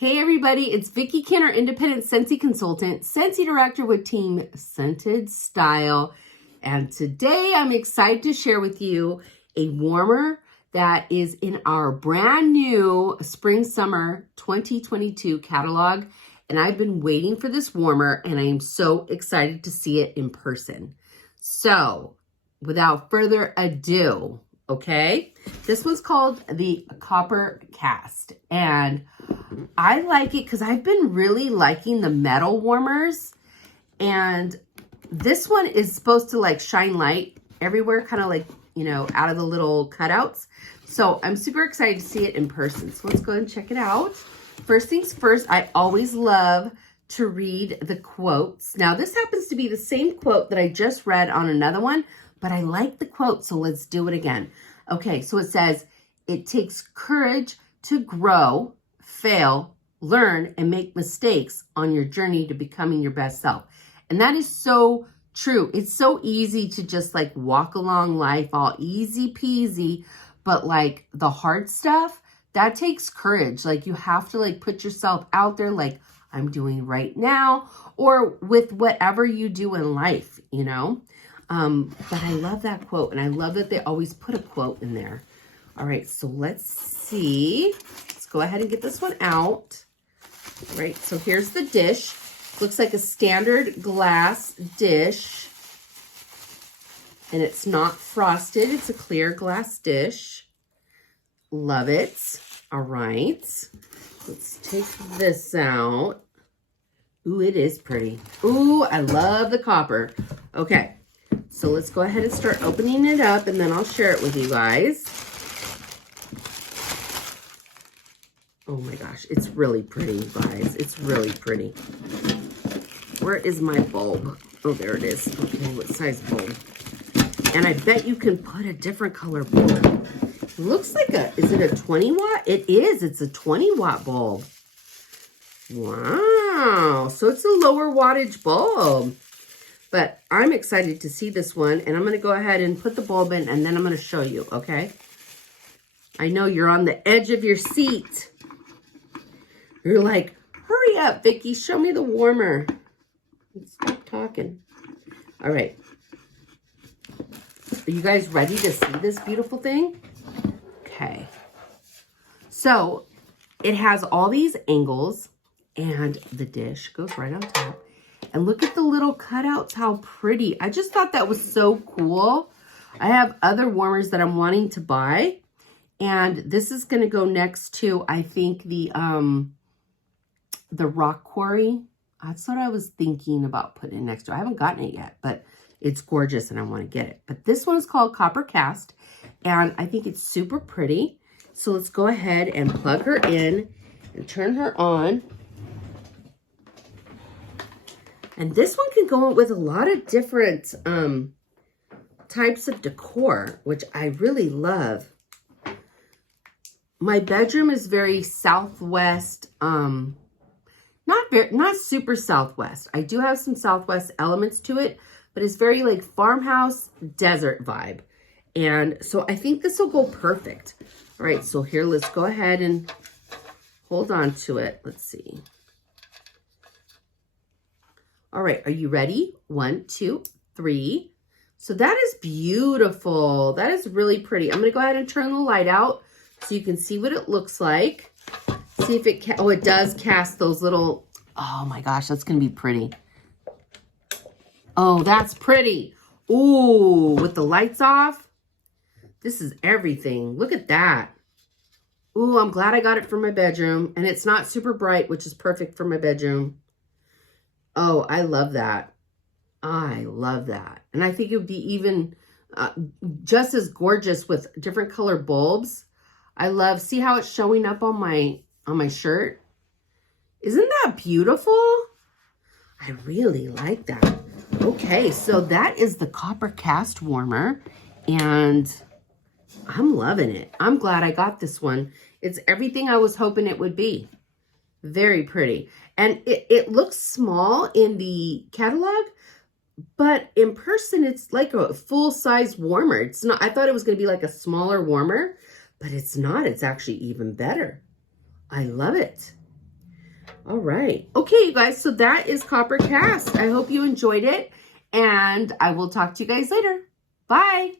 Hey everybody, it's Vicki Kenner, independent Scentsy consultant, Scentsy director with Team Scented Style. And today I'm excited to share with you a warmer that is in our brand new Spring Summer 2022 catalog. And I've been waiting for this warmer and I am so excited to see it in person. So without further ado, okay, this one's called the Copper Cast. And I like it because I've been really liking the metal warmers. And this one is supposed to like shine light everywhere, kind of like, you know, out of the little cutouts. So I'm super excited to see it in person. So let's go ahead and check it out. First things first, I always love to read the quotes. Now this happens to be the same quote that I just read on another one, but I like the quote, so let's do it again. Okay, so it says, it takes courage to grow, fail, learn, and make mistakes on your journey to becoming your best self. And that is so true. It's so easy to just like walk along life all easy peasy, but like the hard stuff, that takes courage. Like you have to like put yourself out there like I'm doing right now, or with whatever you do in life, you know? But I love that quote, and I love that they always put a quote in there. All right, so let's see. Let's go ahead and get this one out. All right, so here's the dish. Looks like a standard glass dish, and it's not frosted. It's a clear glass dish. Love it. All right, let's take this out. Ooh, it is pretty. Ooh, I love the copper. Okay, so let's go ahead and start opening it up, and then I'll share it with you guys. Oh my gosh, it's really pretty, guys. It's really pretty. Where is my bulb? Oh, there it is. Okay, what size bulb? And I bet you can put a different color bulb. It looks like is it a 20 watt? It is. It's a 20 watt bulb. Wow. So it's a lower wattage bulb. But I'm excited to see this one. And I'm going to go ahead and put the bulb in, and then I'm going to show you, okay? I know you're on the edge of your seat. You're like, hurry up, Vicki. Show me the warmer. Stop talking. All right. Are you guys ready to see this beautiful thing? Okay. So it has all these angles, and the dish goes right on top. And look at the little cutouts, how pretty. I just thought that was so cool. I have other warmers that I'm wanting to buy. And this is going to go next to, I think, the rock quarry. That's what I was thinking about putting next to. I haven't gotten it yet, but it's gorgeous and I want to get it. But this one is called Copper Cast, and I think it's super pretty. So let's go ahead and plug her in and turn her on. And this one can go with a lot of different types of decor, which I really love. My bedroom is very southwest, not super southwest. I do have some southwest elements to it, but it's very like farmhouse desert vibe. And so I think this will go perfect. All right, so here, let's go ahead and hold on to it. Let's see. All right, are you ready? 1, 2, 3. So that is beautiful. That is really pretty. I'm gonna go ahead and turn the light out so you can see what it looks like. See if it, oh, it does cast those little, oh my gosh, that's gonna be pretty. Oh, that's pretty. Ooh, with the lights off. This is everything. Look at that. Ooh, I'm glad I got it for my bedroom. And it's not super bright, which is perfect for my bedroom. Oh, I love that. I love that. And I think it would be even just as gorgeous with different color bulbs. I love, see how it's showing up on my shirt? Isn't that beautiful? I really like that. Okay, so that is the Copper Cast warmer, and I'm loving it. I'm glad I got this one. It's everything I was hoping it would be. Very pretty. And it looks small in the catalog, but in person, it's like a full-size warmer. It's not, I thought it was going to be like a smaller warmer, but it's not. It's actually even better. I love it. All right. Okay, you guys, so that is Copper Cast. I hope you enjoyed it, and I will talk to you guys later. Bye.